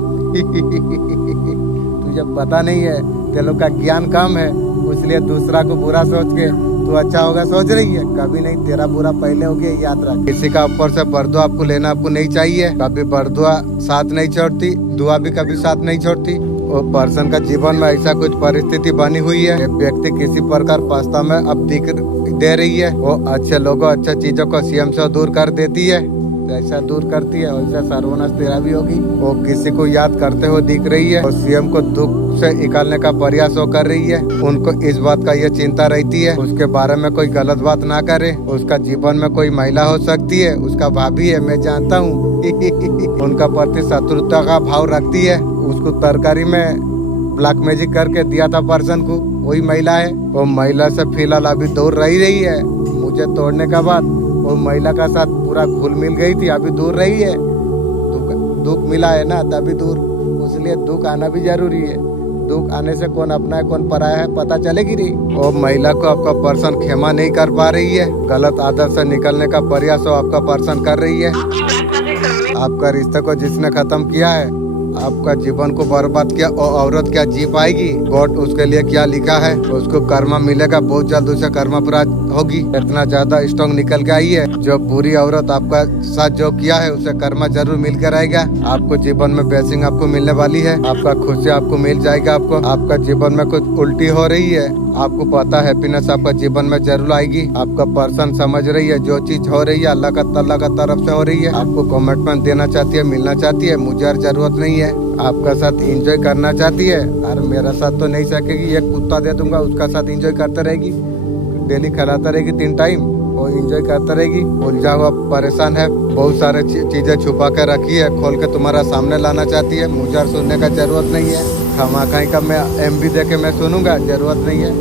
तुझे पता नहीं है, तेलों का ज्ञान कम है, इसलिए दूसरा को बुरा सोच के तू अच्छा होगा सोच रही है। कभी नहीं, तेरा बुरा पहले हो गया, याद रख। किसी का ऊपर से बरदुआ आपको लेना आपको नहीं चाहिए। कभी बरदुआ साथ नहीं छोड़ती, दुआ भी कभी साथ नहीं छोड़ती। वो पर्सन का जीवन में ऐसा कुछ परिस्थिति बनी हुई है, व्यक्ति किसी प्रकार पछता में अब दिख दे रही है। वो अच्छे लोगों अच्छे चीजों को स्वयं से दूर कर देती है, जैसा दूर करती है वैसा सर्वनाश तेरा भी होगी। वो किसी को याद करते हुए दिख रही है और स्वयं को दुख से निकालने का प्रयास वो कर रही है। उनको इस बात का ये चिंता रहती है, उसके बारे में कोई गलत बात ना करे। उसका जीवन में कोई महिला हो सकती है, उसका भाभी है, मैं जानता हूँ। उनका प्रति शत्रुता का भाव रखती है। उसको तरकारी में ब्लैक मैजिक करके दिया था पर्सन को, वही महिला है। वो महिला से फिलहाल अभी दूर रही है। मुझे तोड़ने का बाद वो महिला का साथ पूरा घुल मिल गई थी, अभी दूर रही है। दुख मिला है ना, तभी दूर, इसलिए दुख आना भी जरूरी है। दुख आने से कौन अपना है कौन पराया है पता चलेगी नहीं। वो महिला को आपका पर्सन क्षमा नहीं कर पा रही है, गलत आदत से निकलने का प्रयास वो आपका पर्सन कर रही है। आपका रिश्ते को जिसने खत्म किया है, आपका जीवन को बर्बाद किया, और औरत क्या जी पाएगी। गॉड उसके लिए क्या लिखा है, उसको कर्मा मिलेगा, बहुत जल्द उसे कर्मा प्राप्त होगी। इतना ज्यादा स्ट्रॉन्ग निकल के आई है। जो बुरी औरत आपका साथ जो किया है उसे कर्मा जरूर मिल कर आएगा। आपको जीवन में ब्लेसिंग आपको मिलने वाली है, आपका खुशी आपको मिल जाएगा। आपका जीवन में कुछ उल्टी हो रही है, आपको पता है हैप्पीनेस आपका जीवन में जरूर आएगी। आपका पर्सन समझ रही है जो चीज हो रही है अल्लाह का तरफ से हो रही है। आपको कमिटमेंट देना चाहती है, मिलना चाहती है, मुझे और जरूरत नहीं है। आपका साथ एंजॉय करना चाहती है, अरे मेरा साथ तो नहीं सकेगी, एक कुत्ता दे दूंगा, उसका साथ एंजॉय करते रहेगी, डेली खिलाता रहेगी 3 टाइम, वो एंजॉय करते रहेगी। उलझा हुआ परेशान है, बहुत सारे चीजें छुपा के रखी है, खोल के तुम्हारा सामने लाना चाहती है। मुझे सुनने का जरूरत नहीं है, खामाखाई का मैं MB दे के मैं सुनूंगा, जरूरत नहीं है।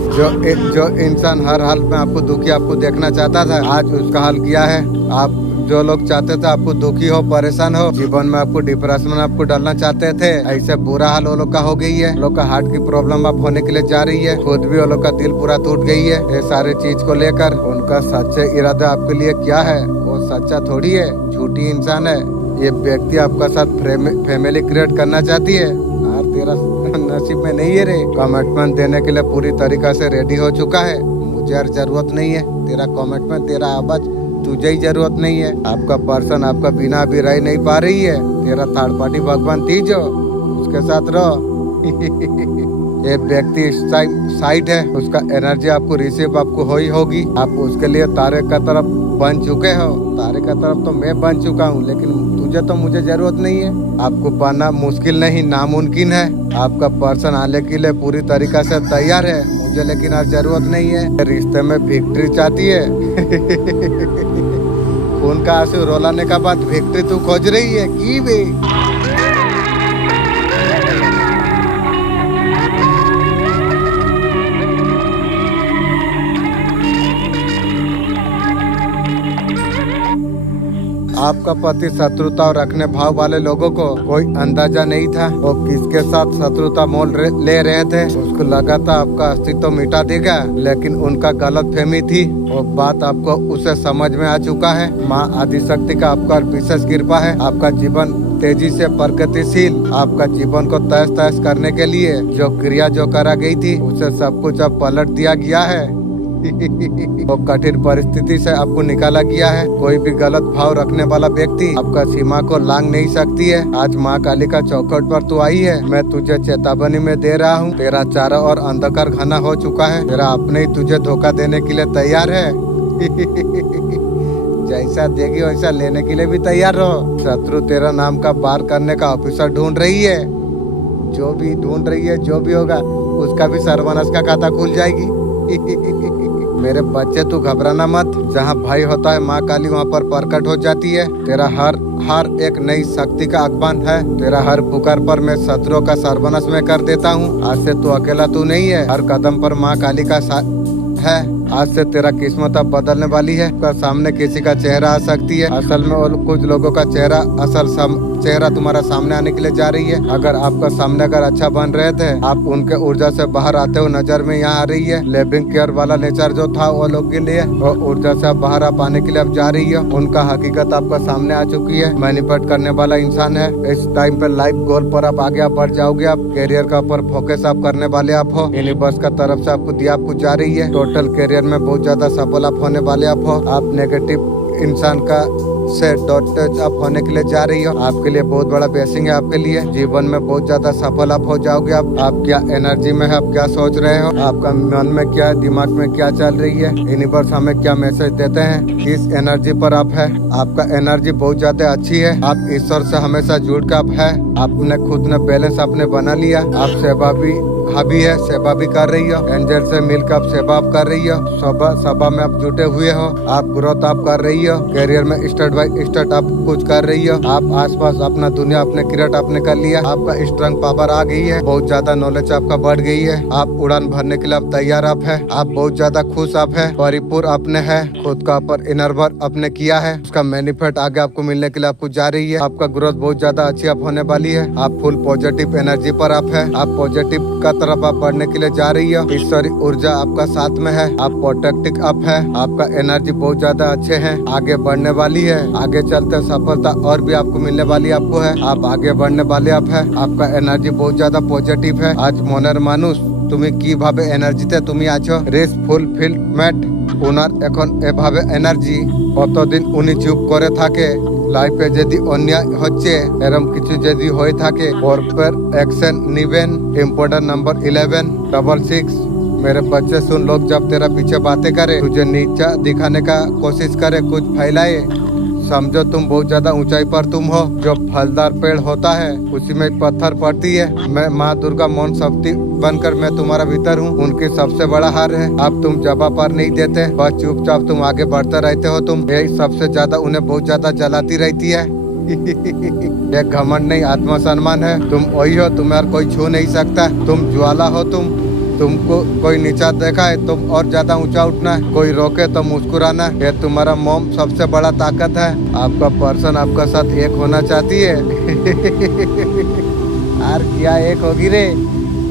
जो इंसान हर हाल में आपको दुखी आपको देखना चाहता था, आज उसका हाल किया है। आप जो लोग चाहते थे आपको दुखी हो, परेशान हो, जीवन में आपको डिप्रेशन में आपको डालना चाहते थे, ऐसे बुरा हाल वो लोग का हो गई है। लोग का हार्ट की प्रॉब्लम आप होने के लिए जा रही है, खुद भी वो लोग का दिल पूरा टूट गई है। ये सारे चीज को लेकर उनका सच्चे इरादा आपके लिए क्या है, वो सच्चा थोड़ी है, झूठी इंसान है। ये व्यक्ति आपका साथ फैमिली क्रिएट करना चाहती है और तेरा नसीब में नहीं है रे। कमिटमेंट देने के लिए पूरी तरीका से रेडी हो चुका है, मुझे और जरूरत नहीं है तेरा कमिटमेंट, तेरा आवाज तुझे ही जरूरत नहीं है। आपका पर्सन आपका बिना भी रह नहीं पा रही है, तेरा थर्ड पार्टी भगवान थी जो उसके साथ रहो। ये व्यक्ति साइड है, उसका एनर्जी आपको रिसीव आपको हो ही होगी। आप उसके लिए तारे का तरफ बन चुके हो, तारे का तरफ तो मैं बन चुका हूँ, लेकिन तुझे तो मुझे जरूरत नहीं है। आपको पाना मुश्किल नहीं नामुमकिन है। आपका पर्सन आने के लिए पूरी तरीका से तैयार है, मुझे लेकिन आज जरूरत नहीं है। रिश्ते में विक्ट्री चाहती है। खून का आंसू रोलाने का बाद विक्ट्री तू खोज रही है की बे। आपका पति शत्रुता रखने भाव वाले लोगों को कोई अंदाजा नहीं था, वो किसके साथ शत्रुता मोल ले रहे थे। उसको लगा था आपका अस्तित्व मिटा देगा, लेकिन उनका गलत फहमी थी। वो बात आपको उसे समझ में आ चुका है। माँ आदिशक्ति का आपका विशेष कृपा है। आपका जीवन तेजी से प्रगतिशील, आपका जीवन को तहस तहस करने के लिए जो क्रिया जो करा गई थी उसे सब कुछ अब पलट दिया गया है। वो कठिन परिस्थिति से आपको निकाला गया है। कोई भी गलत भाव रखने वाला व्यक्ति आपका सीमा को लांघ नहीं सकती है। आज माँ काली का चौखट पर तू आई है, मैं तुझे चेतावनी में दे रहा हूँ। तेरा चारों ओर अंधकार घना हो चुका है, तेरा अपने ही तुझे धोखा देने के लिए तैयार है। जैसा देगी वैसा लेने के लिए भी तैयार हो। शत्रु तेरा नाम का बार करने का ऑफिसर ढूंढ रही है। जो भी ढूंढ रही है, जो भी होगा उसका भी सर्वनाश का खाता खुल जाएगी। मेरे बच्चे तू घबराना मत। जहाँ भाई होता है माँ काली वहाँ पर प्रकट हो जाती है। तेरा हर एक नई शक्ति का आगमन है। तेरा हर पुकार पर मैं शत्रुओं का सर्वनाश में कर देता हूँ। आज से तू अकेला तू नहीं है। हर कदम पर माँ काली का है। आज से तेरा किस्मत अब बदलने वाली है। का सामने किसी का चेहरा आ सकती है। असल में कुछ लोगों का चेहरा चेहरा तुम्हारा सामने आने के लिए जा रही है। अगर आपका सामने अगर अच्छा बन रहे थे, आप उनके ऊर्जा से बाहर आते हो नजर में यहाँ आ रही है। लिविंग केयर वाला नेचर जो था वो लोग के लिए, वो ऊर्जा से आप बाहर आप आने के लिए अब जा रही है। उनका हकीकत आपका सामने आ चुकी है। मैनिपुलेट करने वाला इंसान है। इस टाइम पे लाइफ गोल पर आप आगे आप बढ़ जाओगे। आप कैरियर का ऊपर फोकस आप करने वाले आप हो। यूनिवर्स का तरफ से आपको दिया आपको जा रही है। टोटल कैरियर में बहुत ज्यादा सफल आप होने वाले आप हो। आप नेगेटिव इंसान का से डॉट टच आप होने के लिए जा रही हो। आपके लिए बहुत बड़ा ब्लेसिंग है। आपके लिए जीवन में बहुत ज्यादा सफल आप हो जाओगे। आप क्या एनर्जी में है, आप क्या सोच रहे हो, आपका मन में क्या है, दिमाग में क्या चल रही है, यूनिवर्स हमें क्या मैसेज देते हैं, किस एनर्जी पर आप है। आपका एनर्जी बहुत ज्यादा अच्छी है। आप ईश्वर से हमेशा जुड़ कर आप है। आपने खुद ने बैलेंस आपने बना लिया। आप सेवा भी हबी है, सेवा भी कर रही हो। एंजल से मिलकर आप सेवा आप कर रही हो। सभा में आप जुटे हुए हो। आप ग्रोथ आप कर रही हो। कैरियर में स्टार्ट बाय स्टार्ट आप कुछ कर रही हो। आप आसपास अपना दुनिया अपने क्रिएट आपने कर लिया। आपका स्ट्रेंथ पावर आ गई है। बहुत ज्यादा नॉलेज आपका बढ़ गई है। आप उड़ान भरने के लिए आप तैयार आप है। आप बहुत ज्यादा खुश आप है। परिपूर्ण अपने है। खुद का ऊपर इनर वर्क आपने किया है। उसका मैनिफेस्ट आगे आपको मिलने के लिए आपको जा रही है। आपका ग्रोथ बहुत ज्यादा अच्छी आप होने वाली है। आप फुल पॉजिटिव एनर्जी पर आप है। आप पॉजिटिव का तरफ आप बढ़ने के लिए जा रही हो। ईश्वरी ऊर्जा आपका साथ में है। आप प्रोटेक्टिव अप है। आपका एनर्जी बहुत ज्यादा अच्छे है। आगे बढ़ने वाली है। आगे चलते सफलता और भी आपको मिलने वाली आपको है। आप आगे बढ़ने वाले आप है। आपका एनर्जी बहुत ज्यादा पॉजिटिव है। आज মনের মানুষ তুমি কিভাবে এনার্জিতে তুমি আছো রেস ফুলফিলমেন্ট ওনার এখন এভাবে এনার্জি কতদিন উনি চুপ করে থাকে লাইফে যদি অন্যায় হচ্ছে এরকম কিছু যদি হয়ে থাকে কর্পোরেট অ্যাকশন নিবেন इम्पोर्टेंट नंबर 1166 मेरे बच्चे सुन लोग जब तेरा पीछे बातें करे तुझे नीचा दिखाने का कोशिश करे कुछ फैलाए समझो तुम बहुत ज्यादा ऊंचाई पर तुम हो। जो फलदार पेड़ होता है उसी में पत्थर पड़ती है। मैं माँ दुर्गा मौन शक्ति बनकर मैं तुम्हारा भीतर हूँ। उनकी सबसे बड़ा हार है। अब तुम जवाब पर नहीं देते, बस चुपचाप तुम आगे बढ़ते रहते हो। तुम यही सबसे ज्यादा उन्हें बहुत ज्यादा जलाती रहती है। एक घमंड नहीं आत्मसम्मान है। तुम वही हो, तुम्हें और कोई छू नहीं सकता। तुम ज्वाला हो। तुमको कोई नीचा देखा है तुम और ज्यादा ऊंचा उठना है। कोई रोके तो मुस्कुराना। ये तुम्हारा मोम सबसे बड़ा ताकत है। आपका पर्सन आपका साथ एक होना चाहती है। यार क्या एक होगी रे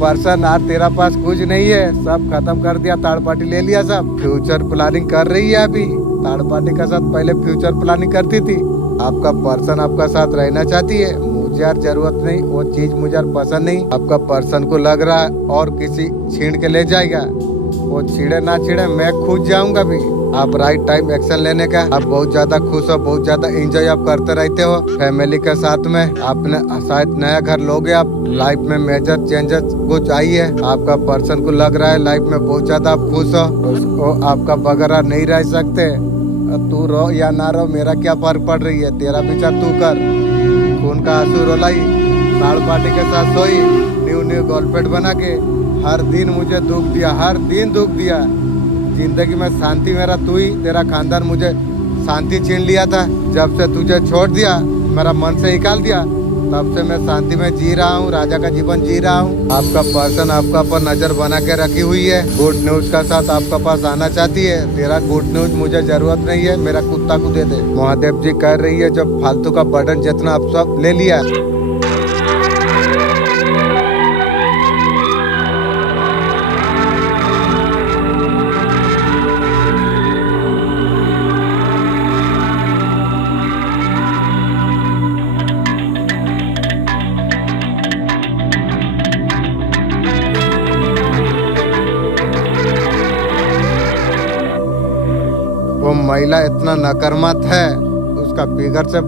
पर्सन। आज तेरा पास कुछ नहीं है, सब खत्म कर दिया, ताड़ पार्टी ले लिया सब। फ्यूचर प्लानिंग कर रही है अभी। ताड़ पार्टी का साथ पहले फ्यूचर प्लानिंग करती थी। आपका पर्सन आपका साथ रहना चाहती है। मुझे यार जरूरत नहीं, वो चीज मुझे यार पसंद नहीं। आपका पर्सन को लग रहा है और किसी छीन के ले जाएगा। वो छीड़े ना छीड़े मैं खुद जाऊंगा भी। आप राइट टाइम एक्शन लेने का आप बहुत ज्यादा खुश हो, बहुत ज्यादा एंजॉय आप करते रहते हो फैमिली के साथ में। आपने शायद नया घर लोगे। आप लाइफ में मेजर चेंजेस कुछ आई है। आपका पर्सन को लग रहा है लाइफ में बहुत ज्यादा आप खुश हो। उसको आपका बगैर नहीं रह सकते। तू रो या ना रो मेरा क्या फर्क पड़ रही है। तेरा विचार तू कर। खून का आंसू रोलाई ताड़ पार्टी के साथ सोई न्यू गर्लफ्रेंड बना के हर दिन मुझे दुख दिया, हर दिन दुख दिया। जिंदगी में शांति मेरा तू ही, तेरा खानदान मुझे शांति छीन लिया था। जब से तुझे छोड़ दिया, मेरा मन से निकाल दिया, तब से मैं शांति में जी रहा हूँ, राजा का जीवन जी रहा हूँ। आपका पर्सन आपका पर नजर बना के रखी हुई है। गुड न्यूज का साथ आपका पास आना चाहती है। तेरा गुड न्यूज मुझे जरूरत नहीं है, मेरा कुत्ता को दे दे। महादेव जी कह रही है जब फालतू का बर्डन जितना आप सब ले लिया। वो महिला इतना नकारात्मक है, उसका फिगर से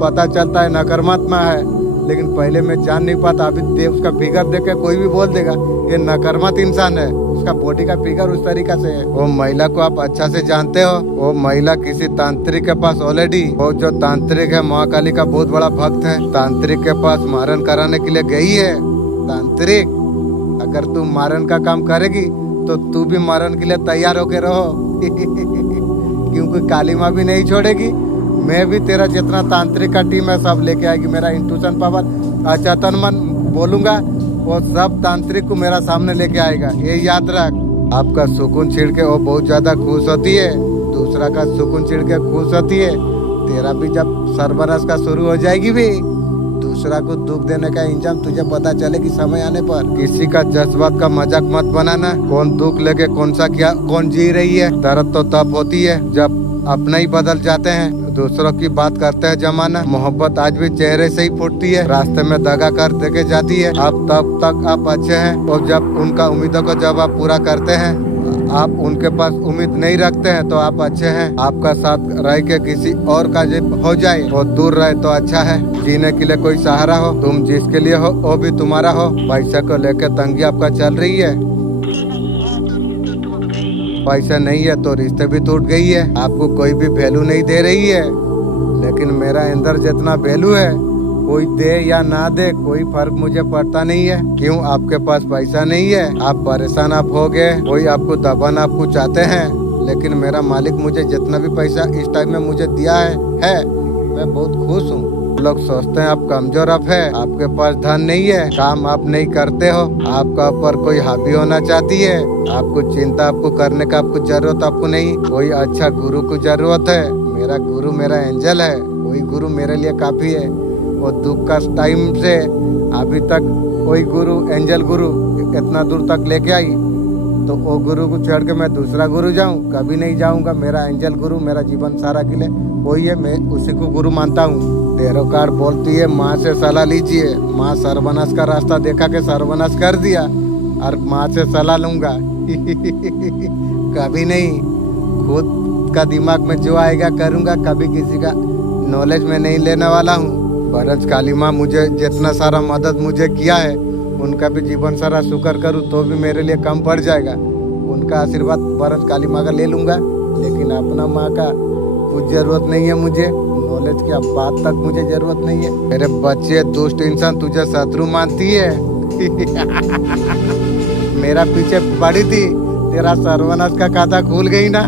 पता चलता है नकारात्मक है। लेकिन पहले मैं जान नहीं पाता। अभी देख उसका फिगर देख के कोई भी बोल देगा ये नकर्मत इंसान है, उसका बॉडी का फिगर उस तरीका से है। वो महिला को आप अच्छा से जानते हो, वो महिला किसी तांत्रिक के पास ऑलरेडी, वो जो तांत्रिक है महाकाली का बहुत बड़ा भक्त है, तांत्रिक के पास मारन कराने के लिए गई है। तांत्रिक, अगर तू मारन का काम करेगी तो तू भी मारन के लिए तैयार होके रहो क्योंकि काली माँ भी नहीं छोड़ेगी। मैं भी तेरा जितना तांत्रिक का टीम है सब लेके आएगी। मेरा इंट्यूशन पावर, अचेतन मन बोलूंगा वो सब तांत्रिक को मेरा सामने लेके आएगा। ये याद रख। आपका सुकून छिड़ के वो बहुत ज्यादा खुश होती है, दूसरा का सुकून छिड़ के खुश होती है। तेरा भी जब सरबरस का शुरू हो जाएगी भी, दूसरा को दुख देने का इंजाम तुझे पता चलेगी समय आने पर। किसी का जज्बात का मजाक मत बनाना। कौन दुख लेके कौन सा क्या कौन जी रही है। दर्द तो तब होती है जब अपना ही बदल जाते हैं, दूसरों की बात करते हैं जमाना। मोहब्बत आज भी चेहरे से ही फूटती है, रास्ते में दगा कर देके जाती है। अब तब तक आप अच्छे हैं और जब उनका उम्मीदों को जब आप पूरा करते हैं, आप उनके पास उम्मीद नहीं रखते हैं तो आप अच्छे हैं। आपका साथ रह के किसी और का जब हो जाए और दूर रहे तो अच्छा है। जीने के लिए कोई सहारा हो, तुम जिसके लिए हो वो भी तुम्हारा हो। पैसा को लेकर तंगी आपका चल रही है, पैसा नहीं है तो रिश्ते भी टूट गई है। आपको कोई भी वैल्यू नहीं दे रही है, लेकिन मेरा अंदर जितना वैल्यू है कोई दे या ना दे कोई फर्क मुझे पड़ता नहीं है। क्यों? आपके पास पैसा नहीं है, आप परेशान आप हो गए, कोई आपको दबाना आपको चाहते हैं, लेकिन मेरा मालिक मुझे जितना भी पैसा इस टाइम में मुझे दिया है मैं बहुत खुश हूँ। लोग सोचते हैं आप कमजोर आप है, आपके पास धन नहीं है, काम आप नहीं करते हो, आपका ऊपर कोई हावी होना चाहती है, आपको चिंता आपको करने का आपको जरूरत आपको नहीं। कोई अच्छा गुरु को जरूरत है। मेरा गुरु मेरा एंजल है, वही गुरु मेरे लिए काफी है। वो दुख का टाइम से अभी तक वही गुरु एंजल गुरु इतना दूर तक लेके आई, तो वो गुरु को छोड़ के मैं दूसरा गुरु जाऊं? कभी नहीं जाऊंगा। मेरा एंजल गुरु मेरा जीवन सारा के लिए वही है, मैं उसी को गुरु मानता हूँ। तेरोकार बोलती है माँ से सलाह लीजिए। माँ सर्वनाश का रास्ता देखा के सर्वनाश कर दिया और माँ से सलाह लूंगा कभी नहीं। खुद का दिमाग में जो आएगा करूंगा, कभी किसी का नॉलेज में नहीं लेने वाला हूँ। बरज काली माँ मुझे जितना सारा मदद मुझे किया है उनका भी जीवन सारा शुक्र करूँ तो भी मेरे लिए कम पड़ जाएगा। उनका आशीर्वाद बरज काली माँ का ले लूंगा, लेकिन अपना माँ का कुछ जरूरत नहीं है मुझे। नॉलेज की बात तक मुझे जरूरत नहीं है। मेरे बच्चे दुष्ट इंसान तुझे शत्रु मानती है मेरा पीछे पड़ी थी, तेरा सर्वनाश का खाता खुल गई ना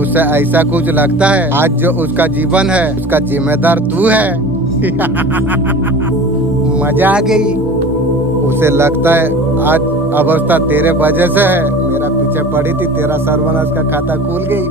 उसे ऐसा कुछ लगता है आज जो उसका जीवन है उसका जिम्मेदार तू है मजा आ गई। उसे लगता है आज अवस्था तेरे वजह से है। मेरा पीछे पड़ी थी, तेरा सर्वनाश का खाता खुल गई।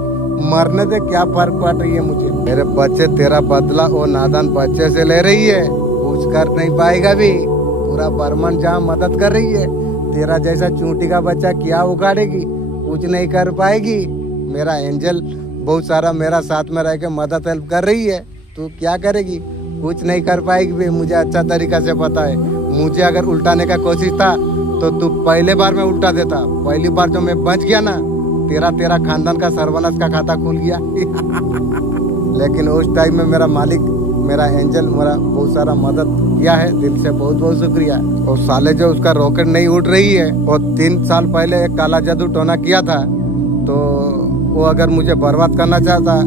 मरने से क्या फर्क पड़ रही है मुझे। मेरे बच्चे तेरा बदला वो नादान बच्चे से ले रही है, कुछ कर नहीं पाएगा भी। पूरा बर्मन जहाँ मदद कर रही है, तेरा जैसा चूंटी का बच्चा क्या उगाड़ेगी, कुछ नहीं कर पाएगी। मेरा एंजल बहुत सारा मेरा साथ में रह के मदद हेल्प कर रही है, तू क्या करेगी? कुछ नहीं कर पाएगी भी, मुझे अच्छा तरीका से पता है। मुझे अगर उल्टाने का कोशिश था तो तू पहले बार में उल्टा देता। पहली बार जो मैं बच गया ना, तेरा खानदान का सर्वनाश का खाता खुल गया लेकिन उस टाइम में मेरा मालिक मेरा एंजल मेरा बहुत सारा मदद किया है, दिल से बहुत बहुत शुक्रिया। और साले जो उसका रॉकेट नहीं उड़ रही है, और 3 साल पहले एक काला जादू टोना किया था, तो वो अगर मुझे बर्बाद करना चाहता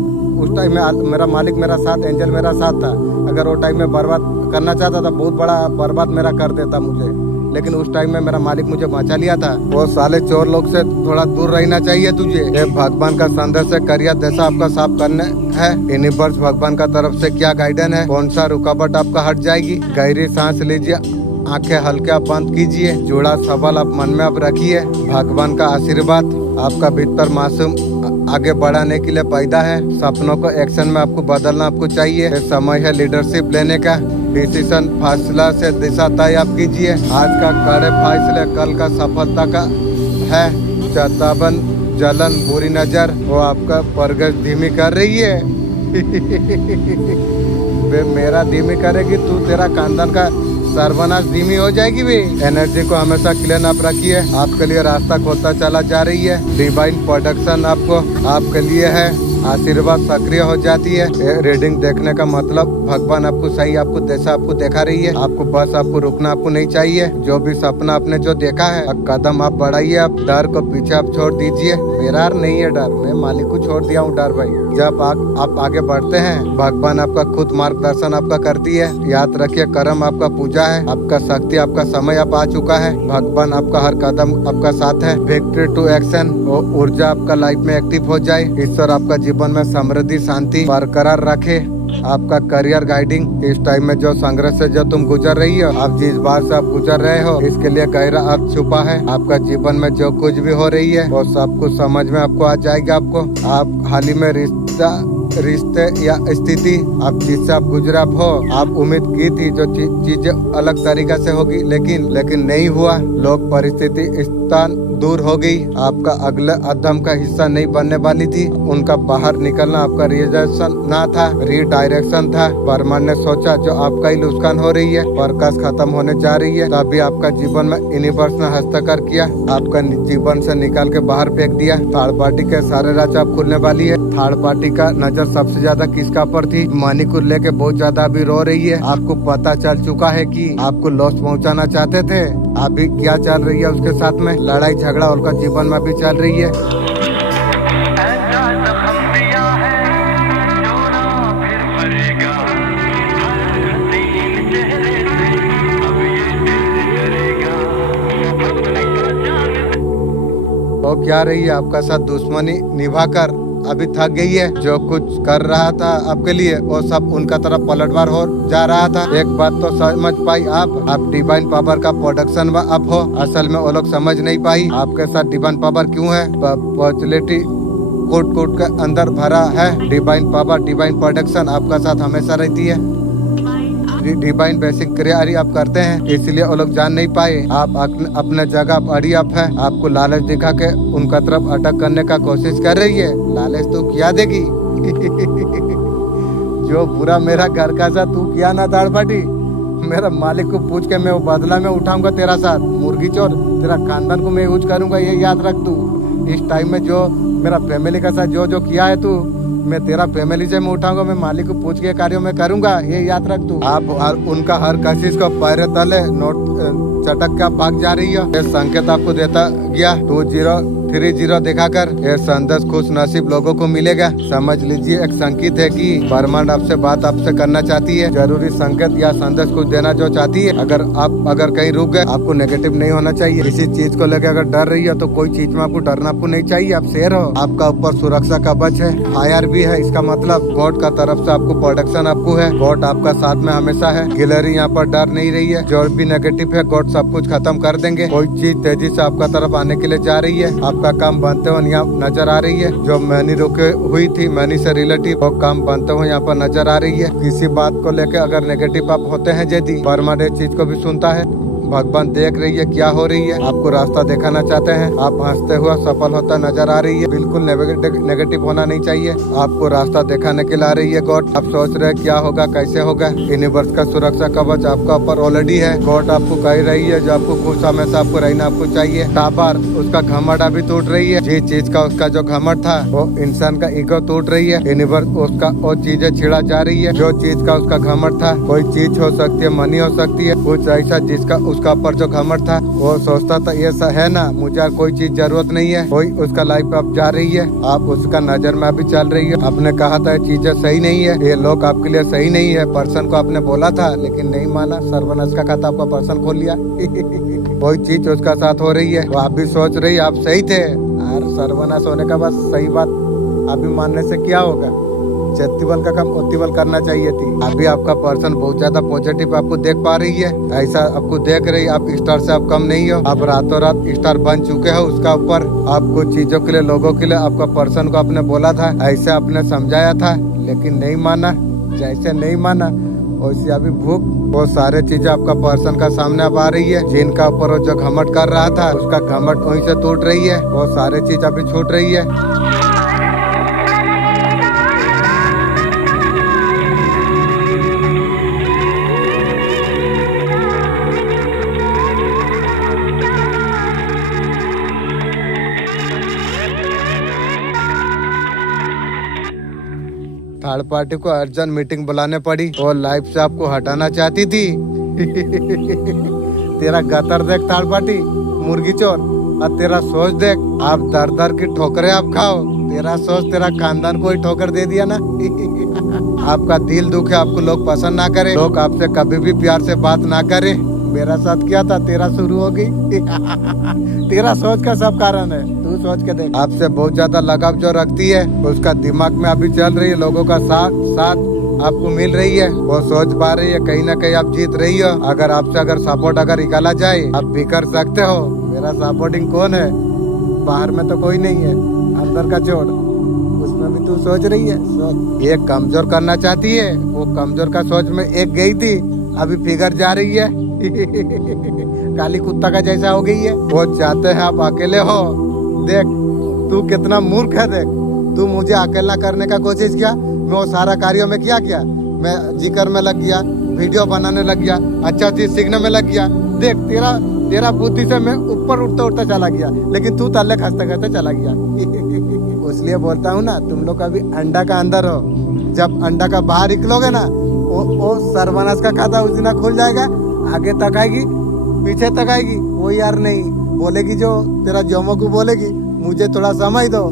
उस टाइम में मेरा मालिक मेरा साथ एंजल मेरा साथ था। अगर वो टाइम में बर्बाद करना चाहता था बहुत बड़ा बर्बाद मेरा कर देता मुझे, लेकिन उस टाइम में मेरा मालिक मुझे बचा लिया था। वो साले चोर लोग से थोड़ा दूर रहना चाहिए तुझे। ये भगवान का संदेश है, करिया जैसा आपका साफ करने है। यूनिवर्स भगवान का तरफ से क्या गाइडेंस है, कौन सा रुकावट आपका हट जाएगी। गहरी सांस लीजिए, आंखें हल्के आप बंद कीजिए, जोड़ा सवाल आप मन में आप रखिए। भगवान का आशीर्वाद आपका भीतर मासूम आगे बढ़ाने के लिए पैदा है। सपनों को एक्शन में आपको बदलना आपको चाहिए। ये समय है लीडरशिप लेने का। डिसीजन फासला से दिशा तय आप कीजिए। आज का कड़े फैसले कल का सफलता का है। चेतावन जलन बुरी नजर वो आपका परगश धीमी कर रही है वे मेरा धीमी करेगी, तू तेरा खानदान का सर्वनाश धीमी हो जाएगी भी। एनर्जी को हमेशा क्लीन अप रखिए, आपके लिए रास्ता खोलता चला जा रही है। डिवाइन प्रोडक्शन आपको आपके लिए है। आशीर्वाद सक्रिय हो जाती है। रीडिंग देखने का मतलब भगवान आपको सही आपको दिशा आपको दिखा रही है। आपको बस आपको रुकना आपको नहीं चाहिए। जो भी सपना आपने जो देखा है कदम आप बढ़ाइए। आप डर को पीछे आप छोड़ दीजिए। मेरा नहीं है डर, मैं मालिक को छोड़ दिया हूँ डर भाई। जब आप आगे बढ़ते हैं भगवान आपका खुद मार्गदर्शन आपका करती है। याद रखिए कर्म आपका पूजा है, आपका शक्ति आपका समय आप आ चुका है। भगवान आपका हर कदम आपका साथ है। विक्ट्री टू एक्शन ऊर्जा आपका लाइफ में एक्टिव हो जाए। ईश्वर आपका जीवन में समृद्धि शांति बरकरार रखे। आपका करियर गाइडिंग इस टाइम में जो संघर्ष से जो तुम गुजर रही हो, आप जिस बात से आप गुजर रहे हो इसके लिए गहरा अर्थ छुपा है। आपका जीवन में जो कुछ भी हो रही है वो सब कुछ समझ में आपको आ जाएगा। आपको आप हाल ही में रिश्ते या स्थिति आप जिससे आप गुजरा हो, आप उम्मीद की थी जो चीजें अलग तरीका से होगी, लेकिन नहीं हुआ। लोग परिस्थिति स्थान दूर हो गई। आपका अगले कदम का हिस्सा नहीं बनने वाली थी। उनका बाहर निकलना आपका रिडायरेक्शन ना था, रीडायरेक्शन था। परमान ने सोचा जो आपका ही नुकसान हो रही है, प्रकाश खत्म होने जा रही है, तभी आपका जीवन में यूनिवर्स ने हस्तक्षेप किया, आपका जीवन से निकाल के बाहर फेंक दिया। थर्ड पार्टी के सारे राज आप खुलने वाली है। थर्ड पार्टी का नजर सबसे ज्यादा किसका पर थी? मनी को लेके बहुत ज्यादा अभी रो रही है। आपको पता चल चुका है कि आपको लॉस पहुंचाना चाहते थे। अभी क्या चल रही है उसके साथ में? लड़ाई झगड़ा उनका जीवन में भी चल रही है। वो क्या रही है आपका साथ दुश्मनी निभाकर अभी थक गई है। जो कुछ कर रहा था आपके लिए वो सब उनका तरफ पलटवार हो जा रहा था। एक बात तो समझ पाई आप डिवाइन पावर का प्रोडक्शन में आप हो। असल में वो लोग समझ नहीं पाई आपके साथ डिवाइन पावर क्यों है। पॉजिटिविटी कोट के अंदर भरा है। डिवाइन पावर डिवाइन प्रोडक्शन आपका साथ हमेशा रहती है। डिवाइन बेसिक क्रिया आप करते हैं, इसलिए वो लोग जान नहीं पाए आप अपने जगह अड़ी आप है। आपको लालच दिखा के उनका तरफ अटक करने का कोशिश कर रही है। लालच तो क्या देगी जो बुरा मेरा घर का सा तू किया ना दाढ़ पाटी, मेरा मालिक को पूछ के मैं वो बदला में उठाऊंगा तेरा साथ। मुर्गी चोर तेरा खानदान को मैं यूज करूंगा, ये याद रख तू। इस टाइम में जो मेरा फैमिली का साथ जो क्या है तू, मैं तेरा फैमिली से मैं उठाऊंगा। मैं मालिक को पूछ के कार्यों में करूंगा, ये याद रख तू। आप उनका हर कशिश को पैर तले नोट चटक का भाग जा रही है। ये संकेत आपको देता गया 2030 दिखाकर ये संदेश खुश नसीब लोगों को मिलेगा। समझ लीजिए एक संकेत है कि ब्रह्मांड आपसे बात आपसे करना चाहती है। जरूरी संकेत या संदेश कुछ देना जो चाहती है। अगर कहीं रुक गए आपको नेगेटिव नहीं होना चाहिए। किसी चीज को लेकर अगर डर रही है तो कोई चीज में आपको डरना आपको नहीं चाहिए। आप शेर हो, आपका ऊपर सुरक्षा कवच है, फायर भी है। इसका मतलब गॉड का तरफ से आपको प्रोटेक्शन आपको है। गॉड आपका साथ में हमेशा है। गिलहरी यहाँ पर डर नहीं रही है। जो भी नेगेटिव है गॉड सब कुछ खत्म कर देंगे। कोई चीज तेजी से आपका तरफ आने के लिए जा रही है। आपका काम बनते हुए यहाँ नजर आ रही है। जो मैनी रुके हुई थी मैनी से रिलेटिव वो काम बनते हुए यहाँ पर नजर आ रही है। किसी बात को लेकर अगर नेगेटिव आप होते हैं यदि परमानेंट चीज को भी सुनता है। भगवान देख रही है क्या हो रही है। आपको रास्ता दिखाना चाहते हैं। आप हंसते हुए सफल होता नजर आ रही है। बिल्कुल नेगेटिव होना नहीं चाहिए। आपको रास्ता दिखाने के लिए आ रही है गॉड। आप सोच रहे हैं क्या होगा कैसे होगा। यूनिवर्स का सुरक्षा कवच आपका ऊपर ऑलरेडी है। गॉड आपको कह रही है जो आपको खुश हमेशा आपको रहना आपको चाहिए। टाबर उसका घमंड अभी टूट रही है। जिस चीज का उसका जो घमंड था वो इंसान का ईगो टूट रही है। यूनिवर्स उसका वो चीजें छिड़ा जा रही है। जो चीज का उसका घमंड था, कोई चीज हो सकती है, मनी हो सकती है, कुछ ऐसा जिसका उसका ऊपर जो घमंड था वो सोचता था ये है ना मुझे कोई चीज जरूरत नहीं है। कोई उसका लाइफ अब जा रही है। आप उसका नजर में अभी चल रही है। आपने कहा था चीजें सही नहीं है, ये लोग आपके लिए सही नहीं है। पर्सन को आपने बोला था लेकिन नहीं माना। सर्वनाश का खाता आपका पर्सन खोल लिया कोई चीज उसका साथ हो रही है। वो आप भी सोच रही आप सही थे और सर्वनाश होने का बस सही बात अभी मानने से क्या होगा। जत्तीवल का काम उत्तीवल करना चाहिए थी। अभी आपका पर्सन बहुत ज्यादा पॉजिटिव आपको देख पा रही है। ऐसा आपको देख रही आप स्टार से आप कम नहीं हो। आप रातों रात स्टार बन चुके हो। उसका ऊपर आप कुछ चीजों के लिए लोगों के लिए आपका पर्सन को आपने बोला था, ऐसे आपने समझाया था लेकिन नहीं माना। जैसे नहीं माना वैसे अभी भूख वो सारे चीजें आपका पर्सन का सामने अब आ रही है। जिनका ऊपर वो जो घमंड कर रहा था उसका घमंड वहीं से टूट रही है। वो सारे चीज अभी छूट रही है। थर्ड पार्टी को अर्जेंट मीटिंग बुलाने पड़ी और लाइफ से आपको हटाना चाहती थी। तेरा गतर देख थर्ड पार्टी मुर्गी चोर, और तेरा सोच देख, आप दर दर की ठोकरें आप खाओ। तेरा सोच तेरा खानदान को ही ठोकर दे दिया ना। आपका दिल दुखे, आपको लोग पसंद ना करे, लोग आपसे कभी भी प्यार से बात ना करे। मेरा साथ क्या था, तेरा शुरू हो गई। तेरा सोच का सब कारण है, तू सोच के देख। आपसे बहुत ज्यादा लगाव जो रखती है उसका दिमाग में अभी चल रही है, लोगों का साथ आपको मिल रही है, वो सोच पा रही है, कहीं ना कहीं आप जीत रही हो। अगर आपसे अगर सपोर्ट अगर निकाला जाए आप भी कर सकते हो। मेरा सपोर्टिंग कौन है, बाहर में तो कोई नहीं है, अंदर का छोड़, उसमें भी तू सोच रही है। सोच, एक कमजोर करना चाहती है, वो कमजोर का सोच में एक गई थी, अभी फिगर जा रही है। काली कुत्ता का जैसा हो गई है। वो चाहते हैं आप अकेले हो। देख तू कितना मूर्ख है, देख तू मुझे अकेला करने का कोशिश किया, मैं वो सारा कार्यों में क्या मैं जिक्र में लग गया, वीडियो बनाने लग गया, अच्छा चीज सीखने में लग गया। देख तेरा बुद्धि से मैं ऊपर उठता चला गया, लेकिन तू तल्ले खसते खसते चला गया। इसलिए बोलता हूँ ना, तुम लोग अभी अंडा का अंदर हो, जब अंडा का बाहर निकलोगे ना, वो सर्वनाश का खाता उस दिन खुल जाएगा। आगे तक आएगी, पीछे तक आएगी, वो यार नहीं बोलेगी, जो तेरा जोमो को बोलेगी मुझे थोड़ा समय दो,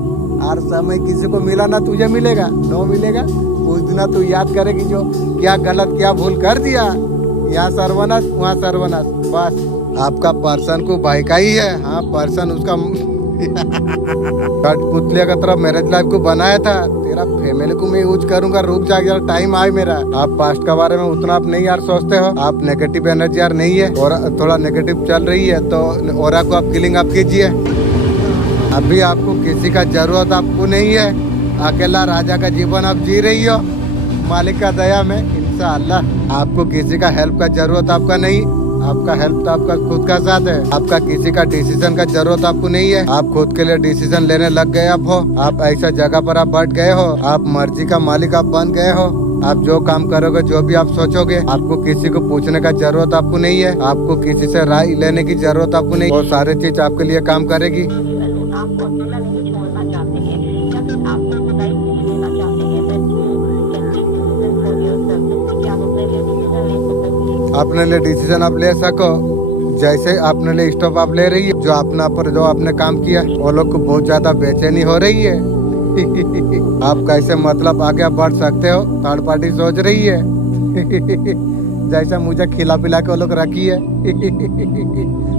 और समय किसी को मिला ना तुझे मिलेगा, नो मिलेगा। उस दिन तू याद करेगी जो क्या गलत क्या भूल कर दिया, यहाँ सर्वनाश वहाँ सर्वनाश। बस आपका पर्सन को भाई का ही है। हाँ पर्सन उसका पुतलिया का तरफ मैरिज लाइफ को बनाया था, तेरा फैमिली को मैं यूज करूंगा। रुक जा यार, टाइम आए मेरा। आप पास्ट के बारे में उतना आप नहीं यार सोचते हो, आप नेगेटिव एनर्जी यार नहीं है और थोड़ा नेगेटिव चल रही है, तो औरा को आप किलिंग आप कीजिए। अभी आपको किसी का जरूरत आपको नहीं है, अकेला राजा का जीवन आप जी रही हो मालिक का दया में, इंशाअल्लाह। आपको किसी का हेल्प का जरूरत आपका नहीं, आपका हेल्प तो आपका खुद का साथ है। आपका किसी का डिसीजन का जरूरत आपको नहीं है, आप खुद के लिए डिसीजन लेने लग गए आप हो। आप ऐसा जगह पर आप बैठ गए हो, आप मर्जी का मालिक आप बन गए हो। आप जो काम करोगे, जो भी आप सोचोगे, आपको किसी को पूछने का जरूरत आपको नहीं है, आपको किसी से राय लेने की जरूरत आपको नहीं। वो सारी चीज आपके लिए काम करेगी। आपको अकेला नहीं छोड़ना चाहते हैं या फिर आपको जुदाई नहीं देना चाहते हैं, अपने लिए डिसीजन आप ले सको। जैसे अपने लिए स्टॉप आप ले रही है, जो अपना पर जो आपने काम किया, वो लोग को बहुत ज्यादा बेचैनी हो रही है। आप कैसे मतलब आगे बढ़ सकते हो, थर्ड पार्टी सोच रही है। जैसा मुझे खिला पिला के वो लोग रखी है।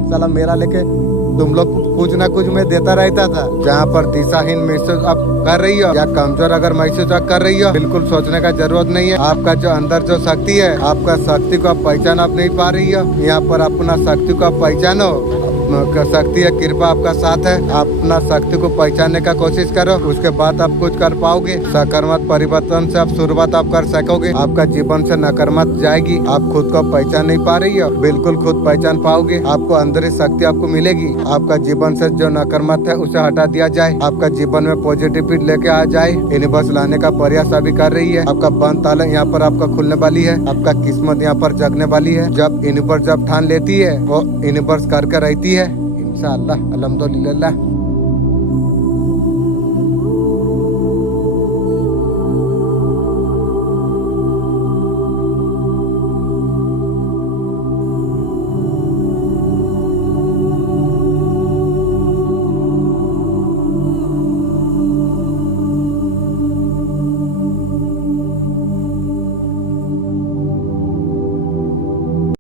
साला मेरा लेके तुम लोग कुछ ना कुछ मैं देता रहता था। जहाँ पर दिशाहीन महसूस आप कर रही हो या कमजोर अगर महसूस आप कर रही हो, बिल्कुल सोचने का जरूरत नहीं है। आपका जो अंदर जो शक्ति है, आपका शक्ति को आप पहचान आप नहीं पा रही हो। यहाँ पर अपना शक्ति को आप पहचानो, शक्ति है, कृपा आपका साथ है। आप अपना शक्ति को पहचानने का कोशिश करो, उसके बाद आप कुछ कर पाओगे। सकारात्मक परिवर्तन से आप शुरुआत आप कर सकोगे। आपका जीवन से नकारात्मक जाएगी। आप खुद को पहचान नहीं पा रही हो, बिल्कुल खुद पहचान पाओगे। आपको अंदर ही शक्ति आपको मिलेगी। आपका जीवन से जो नकारात्मक है उसे हटा दिया जाए, आपका जीवन में पॉजिटिविटी लेके आ जाए। यूनिवर्स लाने का प्रयास अभी कर रही है। आपका बंद ताला यहाँ पर आपका खुलने वाली है, आपका किस्मत यहाँ पर जगने वाली है। जब यूनिवर्स जब ठान लेती है, वो यूनिवर्स करके रहती है। इंशाअल्लाह, अल्हम्दुलिल्लाह।